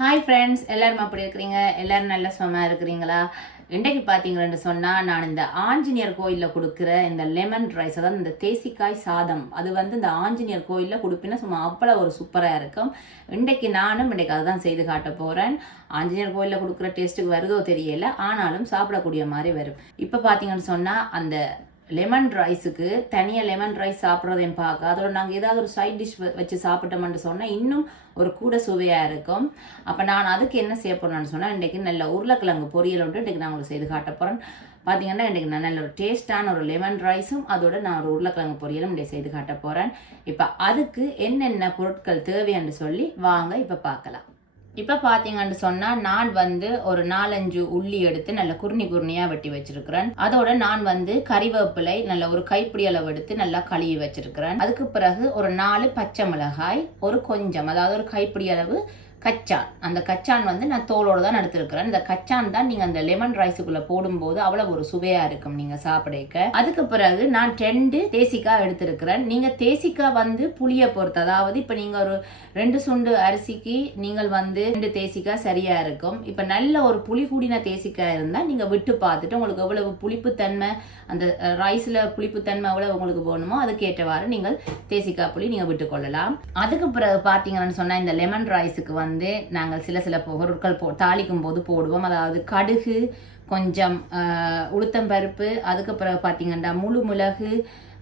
Hi friends, எல்லாரும் அப்படி இருக்கிறீங்க? எல்லாரும் நல்ல சுகமாக இருக்கிறீங்களா? இன்றைக்கு பார்த்தீங்கன்னு சொன்னால், நான் இந்த ஆஞ்சநேயர் கோயிலில் கொடுக்குற இந்த லெமன் ரைஸ், அதாவது இந்த தேசிக்காய் சாதம், அது இந்த ஆஞ்சநேயர் கோயிலில் கொடுப்பினா சும்மா அவ்வளோ ஒரு சூப்பராக இருக்கும். இன்றைக்கு அதுதான் செய்து காட்ட போகிறேன். ஆஞ்சநேயர் கோயிலில் கொடுக்குற டேஸ்ட்டுக்கு வருதோ தெரியல, ஆனாலும் சாப்பிடக்கூடிய மாதிரி வரும். இப்போ பார்த்தீங்கன்னு சொன்னால், அந்த லெமன் ரைஸுக்கு தனியாக லெமன் ரைஸ் சாப்பிட்றதையும் பார்க்க, அதோட நாங்கள் ஏதாவது ஒரு சைட் டிஷ் வச்சு சாப்பிட்டோம்னு சொன்னால் இன்னும் ஒரு கூட சுவையாக இருக்கும். அப்போ நான் அதுக்கு என்ன செய்ய போகிறேன்னு சொன்னால், இன்றைக்கு நல்ல உருளைக்கிழங்கு பொரியல் வந்துட்டு இன்றைக்கு நான் உங்களுக்கு செய்து காட்ட போகிறேன். பார்த்தீங்கன்னா இன்றைக்கு நான் நல்ல ஒரு டேஸ்டான ஒரு லெமன் ரைஸும் அதோட நான் ஒரு உருளைக்கிழங்கு பொரியலும் இன்றைக்கு செய்து காட்ட போகிறேன். இப்போ அதுக்கு என்னென்ன பொருட்கள் தேவைன்னு சொல்லி வாங்க இப்போ பார்க்கலாம். இப்போ பார்த்தீங்கன்னு சொன்னால், நான் ஒரு 4-5 உள்ளி எடுத்து நல்ல குருணியாக வெட்டி வச்சிருக்கிறேன். அதோட நான் கறிவேப்பிலை நல்ல ஒரு கைப்பிடி அளவு எடுத்து நல்லா கழுவி வச்சிருக்கிறேன். அதுக்கு பிறகு ஒரு 4 பச்சை மிளகாய், ஒரு கொஞ்சம், அதாவது ஒரு கைப்பிடி அளவு கச்சான். அந்த கச்சான் நான் தோலோடு தான் எடுத்துருக்கிறேன். இந்த கச்சான் தான் நீங்கள் அந்த லெமன் ரைஸுக்குள்ளே போடும்போது அவ்வளோ ஒரு சுவையாக இருக்கும் நீங்கள் சாப்பிடக்க. அதுக்கு பிறகு நான் 2 தேசிக்காய் எடுத்திருக்கிறேன். நீங்கள் தேசிக்காய் புளியை பொறுத்து, அதாவது இப்போ நீங்கள் ஒரு 2 சுண்டு அரிசிக்கு நீங்கள் 2 தேசிக்காய் சரியாக இருக்கும். இப்போ நல்ல ஒரு புளி கூடின தேசிக்காய் இருந்தால் நீங்கள் விட்டு பார்த்துட்டு உங்களுக்கு எவ்வளவு புளிப்புத்தன்மை, அந்த ரைஸில் புளிப்புத்தன்மை எவ்வளோ உங்களுக்கு போகணுமோ அதுக்கேற்றவாறு நீங்கள் தேசிக்காய் புளி நீங்கள் விட்டுக்கொள்ளலாம். அதுக்கு பிறகு பார்த்தீங்கன்னு சொன்னால், இந்த லெமன் ரைஸுக்கு நாங்கள் சில பொருட்கள் தாளிக்கும் போது போடுவோம். அதாவது கடுகு, கொஞ்சம் உளுத்தம்பருப்பு, அதுக்கு பிறகு பார்த்தீங்கன்னா முழு மிளகு,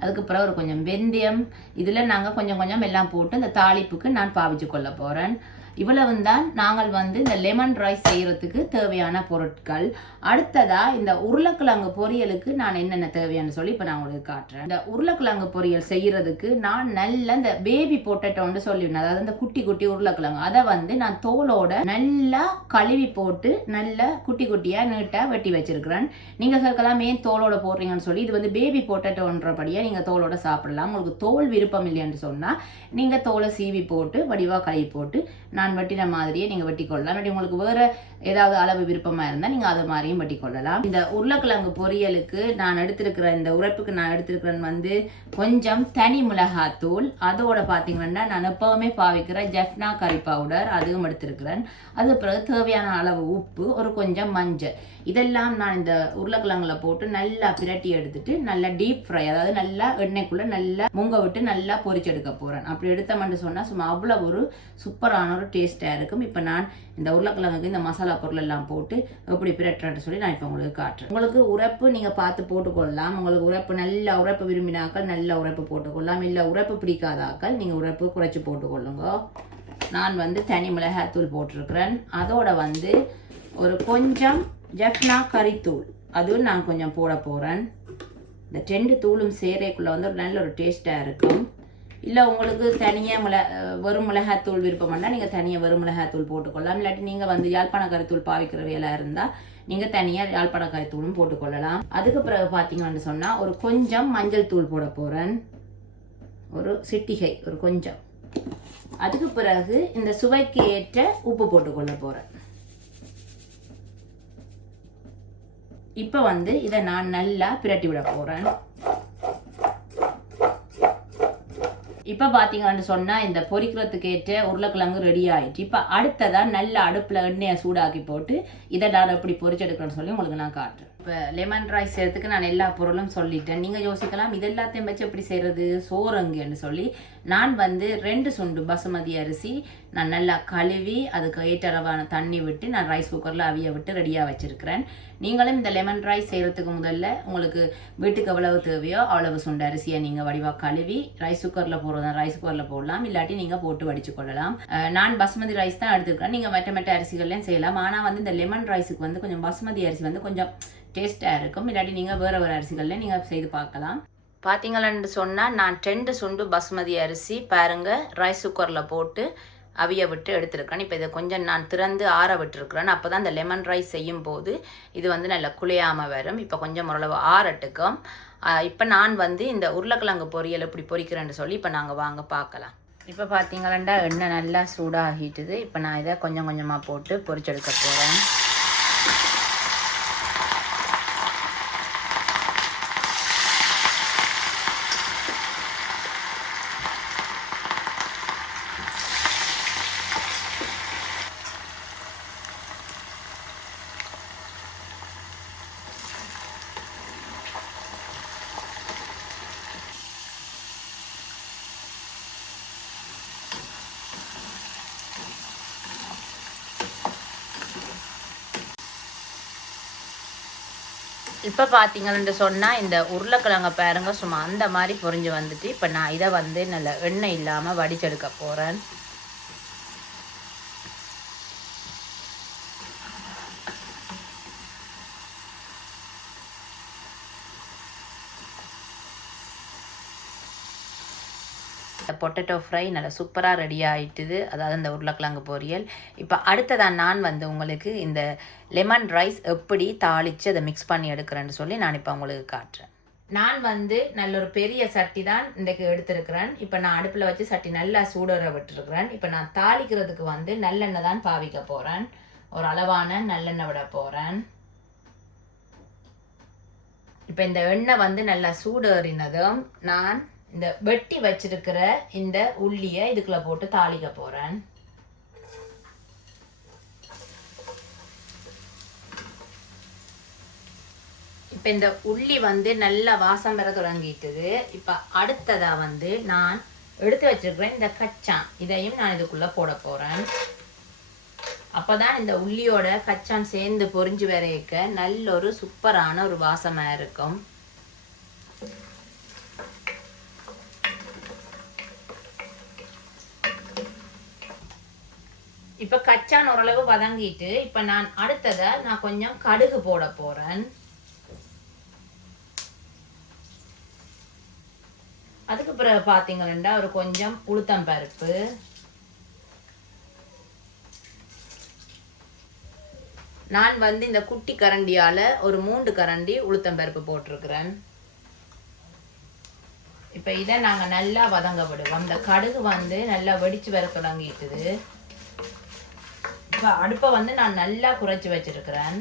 அதுக்கு பிறகு ஒரு கொஞ்சம் வெந்தயம், இதில் நாங்கள் கொஞ்சம் எல்லாம் போட்டு இந்த தாளிப்புக்கு நான் பாவிச்சு கொள்ள போகிறேன். இவ்வளவு தான் நாங்கள் இந்த லெமன் ரைஸ் செய்யறதுக்கு தேவையான பொருட்கள். அடுத்ததா இந்த உருளைக்கிழங்கு பொரியலுக்கு நான் என்னென்ன தேவையானு சொல்லி இப்போ நான் உங்களுக்கு காட்டுறேன். இந்த உருளைக்கிழங்கு பொரியல் செய்யறதுக்கு நான் நல்ல இந்த பேபி பொட்டேட்டோன்னு சொல்லிவிடணும், அதாவது இந்த குட்டி குட்டி உருளைக்கிழங்கு, அதை நான் தோலோட நல்லா கழுவி போட்டு நல்லா குட்டி குட்டியா நீட்டா வெட்டி வச்சிருக்கிறேன். நீங்க கேட்கலாம் ஏன் தோலோட போடுறீங்கன்னு சொல்லி. இது பேபி பொட்டேட்டோன்றபடியா நீங்க தோலோட சாப்பிடலாம். உங்களுக்கு தோல் விருப்பம் இல்லைன்னு சொன்னா நீங்க தோலை சீவி போட்டு வடிவா கழுவி போட்டு நான் வெட்டின மாதிரியே நீங்கள் வெட்டி கொள்ளலாம். இல்லாட்டி உங்களுக்கு வேறு ஏதாவது அளவு விருப்பமாக இருந்தால் நீங்கள் அது மாதிரியும் வெட்டி கொள்ளலாம். இந்த உருளைக்கிழங்கு பொரியலுக்கு நான் எடுத்திருக்கிற இந்த உரைப்புக்கு நான் எடுத்திருக்கிறேன் கொஞ்சம் தனி மிளகாத்தூள், அதோட பார்த்தீங்கன்னா நான் எப்பவுமே பாவிக்கிற ஜெஃப்னா கறி பவுடர், அதுவும் எடுத்திருக்கிறேன். அது பிறகு தேவையான அளவு உப்பு, ஒரு கொஞ்சம் மஞ்சள், இதெல்லாம் நான் இந்த உருளைக்கிழங்குல போட்டு நல்லா பிரட்டி எடுத்துட்டு நல்லா டீப் ஃப்ரை, அதாவது நல்லா எண்ணெய்க்குள்ளே நல்லா முங்க விட்டு நல்லா பொரிச்சு எடுக்க போகிறேன். அப்படி எடுத்தோம்னு சொன்னால் சும்மா அவ்வளோ ஒரு சூப்பரான ஒரு டேஸ்ட்டாக இருக்கும். இப்போ நான் இந்த உருளைக்கிழங்குக்கு இந்த மசாலா பொருள் எல்லாம் போட்டு எப்படி பிரட்டுறேன்னு சொல்லி நான் இப்போ உங்களுக்கு காட்டுறேன். உங்களுக்கு உரைப்பு நீங்கள் பார்த்து போட்டுக்கொள்ளலாம். உங்களுக்கு உரைப்பு நல்ல உரைப்பு விரும்பினாக்கள் நல்ல உரைப்பு போட்டுக்கொள்ளலாம். இல்லை உரைப்பு பிடிக்காதாக்கள் நீங்கள் உரைப்பு குறைச்சி போட்டுக்கொள்ளுங்க. நான் தனி மிளகாய்த்தூள் போட்டிருக்கிறேன். அதோட ஒரு கொஞ்சம் ஜெஃப்னா கறித்தூள், அதுவும் நான் கொஞ்சம் போட போகிறேன். இந்த 2 தூளும் சேரைக்குள்ளே ஒரு நல்ல ஒரு டேஸ்ட்டாக இருக்கும். இல்லை உங்களுக்கு தனியாக வெறும் மிளகாத்தூள் விருப்பம்னா நீங்கள் தனியாக வெறும் மிளகாத்தூள் போட்டுக்கொள்ளலாம். இல்லாட்டி நீங்கள் யாழ்ப்பாண கறித்தூள் பாவிக்கிற வேலை இருந்தால் நீங்கள் தனியாக யாழ்ப்பாண கறித்தூளும் போட்டுக்கொள்ளலாம். அதுக்கு பிறகு பார்த்தீங்கன்னு சொன்னால் ஒரு கொஞ்சம் மஞ்சள் தூள் போட போகிறேன், ஒரு சிட்டிகை, ஒரு கொஞ்சம். அதுக்கு பிறகு இந்த சுவைக்கு ஏற்ற உப்பு போட்டுக்கொள்ள போகிறேன். இப்போ இதை நான் நல்லா பிரட்டி விட போகிறேன். இப்போ பார்த்தீங்கன்னு சொன்னால் இந்த பொரிக்கிறதுக்கு ஏற்ற உருளைக்கிழங்கு ரெடி ஆகிட்டு. இப்போ அடுத்ததான் நல்ல அடுப்பில் எண்ணெயை சூடாக்கி போட்டு இதை நான் எப்படி பொரிச்செடுக்கிறேன்னு சொல்லி உங்களுக்கு நான் காட்டுறேன். இப்போ லெமன் ரைஸ் செய்யறதுக்கு நான் எல்லா பொருளும் சொல்லிட்டேன். நீங்கள் யோசிக்கலாம் இது எல்லாத்தையும் வச்சு எப்படி செய்கிறது சோறுங்கன்னு சொல்லி. நான் 2 சுண்டு பசுமதி அரிசி நான் நல்லா கழுவி அதுக்கு ஏற்றளவான தண்ணி விட்டு நான் ரைஸ் குக்கரில் அவிய விட்டு ரெடியாக வச்சுருக்கிறேன். நீங்களும் இந்த லெமன் ரைஸ் செய்கிறதுக்கு முதல்ல உங்களுக்கு வீட்டுக்கு எவ்வளவு தேவையோ அவ்வளவு சுண்டு அரிசியை நீங்கள் வடிவாக கழுவி ரைஸ் குக்கரில் போடுறதா ரைஸ் குக்கரில் போடலாம், இல்லாட்டி நீங்கள் போட்டு வடிச்சு கொள்ளலாம். நான் பசுமதி ரைஸ் தான் எடுத்துருக்கிறேன். நீங்கள் மற்ற அரிசிகள்லையும் செய்யலாம். ஆனால் இந்த லெமன் ரைஸுக்கு கொஞ்சம் பசுமதி அரிசி கொஞ்சம் டேஸ்ட்டாக இருக்கும். இல்லாட்டி நீங்கள் வேறு அரிசிகளில் நீங்கள் செய்து பார்க்கலாம். பார்த்தீங்களன்னு சொன்னால் நான் 2 சுண்டு பசுமதி அரிசி பாருங்கள் ரைஸ் குக்கரில் போட்டு அவிய விட்டு எடுத்துருக்கிறேன். இப்போ இதை கொஞ்சம் நான் திறந்து ஆற விட்டுருக்குறேன். அப்போ தான் இந்த லெமன் ரைஸ் செய்யும் போது இது நல்லா குழையாமல் வரும். இப்போ கொஞ்சம் ஓரளவு ஆறட்டுக்கும். இப்போ நான் இந்த உருளைக்கிழங்கு பொரியல் எப்படி பொரிக்கிறேன்னு சொல்லி இப்போ நாங்கள் வாங்க பார்க்கலாம். இப்போ பார்த்தீங்களா எண்ணெய் நல்லா சூடாகிட்டுது. இப்போ நான் இதை கொஞ்சம் கொஞ்சமாக போட்டு பொரிச்செடுக்க போகிறேன். இப்போ பார்த்தீங்கன்னு சொன்னால் இந்த உருளைக்கிழங்க பாருங்க சும்மா அந்த மாதிரி பொரிஞ்சு வந்துட்டு இப்போ நான் இதை வந்து நல்ல எண்ணெய் இல்லாமல் வடிச்செடுக்க போகிறேன். பொட்டேட்டோ ஃப்ரை நல்லா சூப்பராக ரெடி ஆகிட்டுது, அதாவது இந்த உருளைக்கிழங்கு பொரியல். இப்போ அடுத்ததான் நான் வந்து உங்களுக்கு இந்த லெமன் ரைஸ் எப்படி தாளித்து அதை மிக்ஸ் பண்ணி எடுக்கிறேன்னு சொல்லி நான் இப்போ உங்களுக்கு காட்டுறேன். நான் வந்து நல்ல ஒரு பெரிய சட்டி தான் இன்றைக்கு எடுத்துருக்கிறேன். இப்போ நான் அடுப்பில் வச்சு சட்டி நல்லா சூடற விட்டுருக்கிறேன். இப்போ நான் தாளிக்கிறதுக்கு வந்து நல்லெண்ணெய் தான் பாவிக்க போகிறேன். ஒரு அளவான நல்லெண்ணெய் விட போகிறேன். இப்போ இந்த எண்ணெய் வந்து நல்லா சூடேறினதும் நான் இந்த வெட்டி வச்சிருக்கிற இந்த உள்ளியை இதுக்குள்ள போட்டு தாளிக்க போறேன். இப்போ இந்த உள்ளி வந்து நல்லா வாசம் பெற தொடங்கிட்டுது. இப்போ அடுத்ததா வந்து நான் எடுத்து வச்சிருக்கிறேன் இந்த கச்சான், இதையும் நான் இதுக்குள்ள போட போறேன். அப்போதான் இந்த உள்ளியோட கச்சான் சேர்ந்து பொரிஞ்சு வரைக்க நல்ல ஒரு சூப்பரான ஒரு வாசமா இருக்கும். இப்போ கச்சான் ஓரளவு வதங்கிட்டு இப்போ நான் அடுத்ததை நான் கொஞ்சம் கடுகு போட போறேன். அதுக்கு பிறகு பார்த்தீங்கன்னா ஒரு கொஞ்சம் உளுத்தம் பருப்பு, நான் வந்து இந்த குட்டி கரண்டியால ஒரு 3 கரண்டி உளுத்தம் பருப்பு போட்டிருக்கிறேன். இப்போ இதை நாங்கள் நல்லா வதங்க விடுவோம். இந்த கடுகு வந்து நல்லா வெடிச்சு வர தொடங்கிட்டுது. இப்போ அடுப்பை வந்து நான் நல்லா குறைச்சி வச்சிருக்கிறேன்.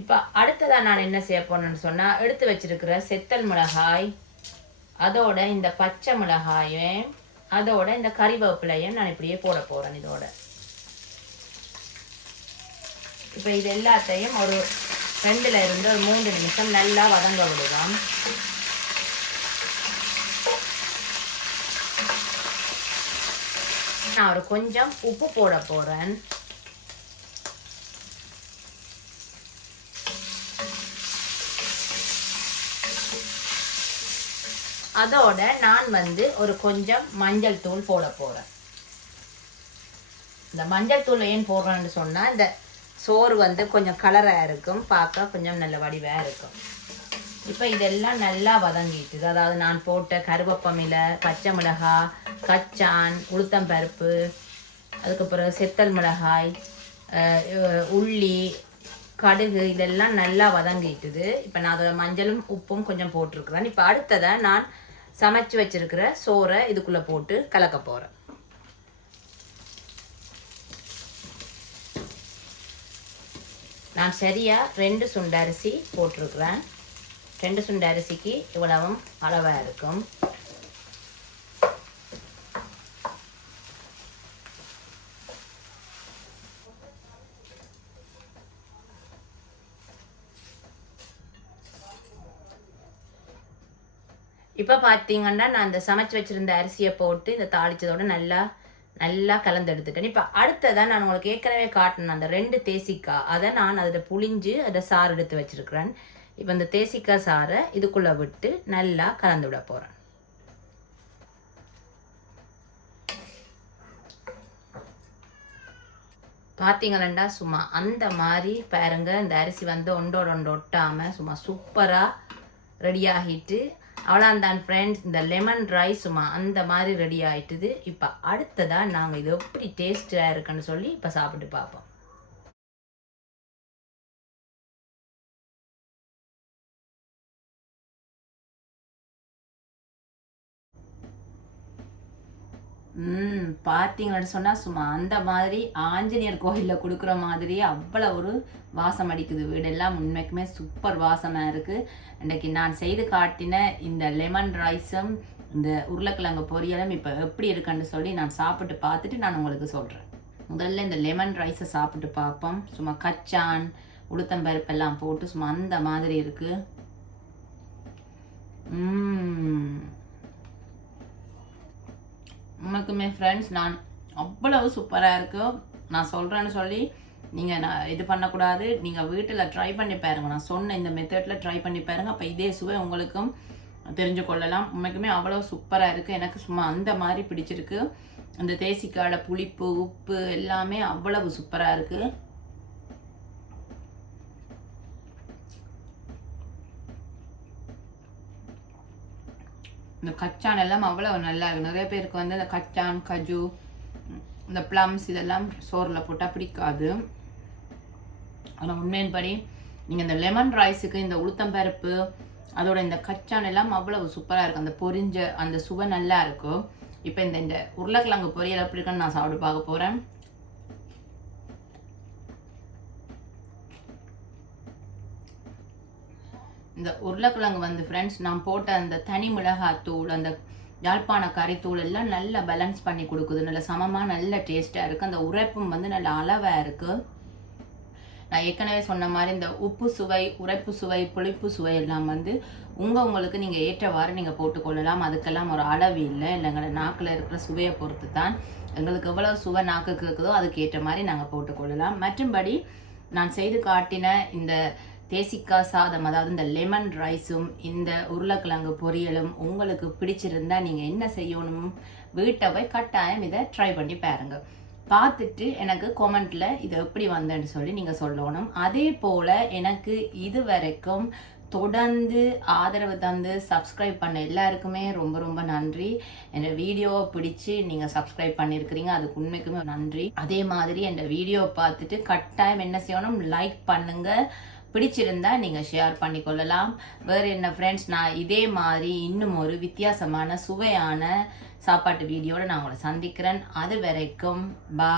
இப்போ அடுத்ததாக நான் என்ன செய்ய போறேன்னு சொன்னால், எடுத்து வச்சிருக்கிற செத்தல் மிளகாய், அதோட இந்த பச்சை மிளகாயும், அதோட இந்த கறிவேப்பிலையும் நான் இப்படியே போட போகிறேன் இதோட. இப்போ இது எல்லாத்தையும் ஒரு 2ல இருந்து ஒரு 3 நிமிஷம் நல்லா வதங்க விடுவோம். நான் ஒரு கொஞ்சம் உப்பு போட போறேன். அதோட நான் வந்து ஒரு கொஞ்சம் மஞ்சள் தூள் போட போறேன். இந்த மஞ்சள் தூள் ஏன் போடுறேன்னு சொன்னா, இந்த சோறு வந்து கொஞ்சம் கலரா இருக்கும், பார்க்க கொஞ்சம் நல்ல வடிவா இருக்கும். இப்போ இதெல்லாம் நல்லா வதங்கிட்டு, அதாவது நான் போட்ட கருவேப்பமிலை, பச்சை மிளகாய், கச்சான், உளுத்தம் பருப்பு, அதுக்கு பிறகு செத்தல் மிளகாய், உள்ளி, கடுகு, இதெல்லாம் நல்லா வதங்கிட்டுது. இப்போ நான் அதோட மஞ்சளும் உப்பும் கொஞ்சம் போட்டிருக்கிறேன். இப்போ அடுத்ததை நான் சமைச்சு வச்சிருக்கிற சோறை இதுக்குள்ளே போட்டு கலக்க போகிறேன். நான் சரியாக 2 சுண்டு அரிசி போட்டிருக்கிறேன். 2 சுண்டு அரிசிக்கு இவ்வளவும் அளவாக இருக்கும். இப்போ பார்த்தீங்கன்னா நான் இந்த சமைச்சு வச்சுருந்த அரிசியை போட்டு இந்த தாளித்ததோடு நல்லா நல்லா கலந்து எடுத்துட்டேன். இப்போ அடுத்ததான் நான் உங்களுக்கு ஏற்கனவே காட்டினேன் அந்த 2 தேசிக்காய், அதை நான் அதில் புளிஞ்சு அதை சாறு எடுத்து வச்சுருக்கிறேன். இப்போ இந்த தேசிக்காய் சாறை இதுக்குள்ளே விட்டு நல்லா கலந்து விட போகிறேன். பார்த்தீங்களா சும்மா அந்த மாதிரி பாருங்க, இந்த அரிசி வந்து ஒன்றோட ஒன்று ஒட்டாமல் சும்மா சூப்பராக ரெடி ஆகிட்டு அவ்வளோந்தான் ஃப்ரெண்ட்ஸ். இந்த லெமன் ரைஸ் சும்மா அந்த மாதிரி ரெடி ஆகிட்டுது. இப்போ அடுத்ததாக நாங்கள் இது எப்படி டேஸ்ட்டாக இருக்குன்னு சொல்லி இப்போ சாப்பிட்டு பார்ப்போம். பார்த்தீங்கன்னு சொன்னால் சும்மா அந்த மாதிரி ஆஞ்சநேயர் கோயிலில் கொடுக்குற மாதிரி அவ்வளோ ஒரு வாசம் அடிக்குது. வீடெல்லாம் உண்மைக்குமே சூப்பர் வாசமாக இருக்குது. இன்றைக்கி நான் செய்து காட்டின இந்த லெமன் ரைஸும் இந்த உருளைக்கிழங்கு பொரியலும் இப்போ எப்படி இருக்குன்னு சொல்லி நான் சாப்பிட்டு பார்த்துட்டு நான் உங்களுக்கு சொல்கிறேன். முதல்ல இந்த லெமன் ரைஸை சாப்பிட்டு பார்ப்போம். சும்மா கச்சான், உளுத்தம்பருப்பெல்லாம் போட்டு சும்மா அந்த மாதிரி இருக்குது. உனக்குமே ஃப்ரெண்ட்ஸ் நான் அவ்வளவு சூப்பராக இருக்கும். நான் சொல்கிறேன்னு சொல்லி நீங்கள் நான் இது பண்ணக்கூடாது. நீங்கள் வீட்டில் ட்ரை பண்ணி பாருங்கள். நான் சொன்ன இந்த மெத்தடில் ட்ரை பண்ணி பாருங்கள். அப்போ இதே சுவை உங்களுக்கும் தெரிஞ்சு கொள்ளலாம். உண்மைக்குமே அவ்வளோ சூப்பராக இருக்குது. எனக்கு சும்மா அந்த மாதிரி பிடிச்சிருக்கு. அந்த தேசிக்காயோட புளிப்பு உப்பு எல்லாமே அவ்வளவு சூப்பராக இருக்குது. இந்த கச்சான் எல்லாம் அவ்வளோ நல்லா இருக்குது. நிறைய பேருக்கு வந்து இந்த கச்சான் கஜு இந்த ப்ளம்ஸ் இதெல்லாம் சோறில் போட்டால் பிடிக்காது. ஆனால் உண்மையின்படி நீங்கள் இந்த லெமன் ரைஸுக்கு இந்த உளுத்தம்பருப்பு அதோட இந்த கச்சான் எல்லாம் அவ்வளவு சூப்பராக இருக்கும். அந்த பொரிஞ்ச அந்த சுவை நல்லா இருக்கும். இப்போ இந்த உருளைக்கிழங்கு பொரியல் எப்படி இருக்குன்னு நான் சாப்பிட்டு பார்க்க போகிறேன். இந்த உருளைக்கிழங்கு வந்து ஃப்ரெண்ட்ஸ் நான் போட்ட அந்த தனி மிளகாத்தூள் அந்த யாழ்ப்பாண கறித்தூள் எல்லாம் நல்லா பேலன்ஸ் பண்ணி கொடுக்குது. நல்ல சமமாக நல்ல டேஸ்ட்டாக இருக்குது. அந்த உரைப்பும் வந்து நல்ல அளவாக இருக்குது. நான் ஏற்கனவே சொன்ன மாதிரி இந்த உப்பு சுவை உரைப்பு சுவை புளிப்பு சுவை எல்லாம் வந்து உங்களுக்கு நீங்கள் ஏற்றவாறு நீங்கள் போட்டுக்கொள்ளலாம். அதுக்கெல்லாம் ஒரு அளவு இல்லை. எங்களோட நாக்கில் இருக்கிற சுவையை பொறுத்து தான் எங்களுக்கு எவ்வளோ சுவை நாக்குக்கு இருக்குதோ அதுக்கு ஏற்ற மாதிரி நாங்கள் போட்டுக்கொள்ளலாம். மற்றும்படி நான் செய்து காட்டின இந்த தேசிக்காய் சாதம் அதாவது இந்த லெமன் ரைஸும் இந்த உருளைக்கிழங்கு பொரியலும் உங்களுக்கு பிடிச்சிருந்தா நீங்கள் என்ன செய்யணும், வீட்டை போய் கட்டாயம் இதை ட்ரை பண்ணி பாருங்கள். பார்த்துட்டு எனக்கு கொமெண்ட்டில் இது எப்படி வந்தேன்னு சொல்லி நீங்கள் சொல்லணும். அதே போல் எனக்கு இது வரைக்கும் தொடர்ந்து ஆதரவு தந்து சப்ஸ்கிரைப் பண்ண எல்லாருக்குமே ரொம்ப ரொம்ப நன்றி. என் வீடியோவை பிடிச்சி நீங்கள் சப்ஸ்கிரைப் பண்ணியிருக்கிறீங்க, அதுக்கு உண்மைக்குமே நன்றி. அதே மாதிரி என் வீடியோவை பார்த்துட்டு கட்டாயம் என்ன செய்யணும், லைக் பண்ணுங்கள். பிடிச்சிருந்தா நீங்கள் ஷேர் பண்ணிக்கொள்ளலாம். வேறு என்ன ஃப்ரெண்ட்ஸ், நான் இதே மாதிரி இன்னும் ஒரு வித்தியாசமான சுவையான சாப்பாட்டு வீடியோட நான் உங்களை சந்திக்கிறேன். அது வரைக்கும் பா.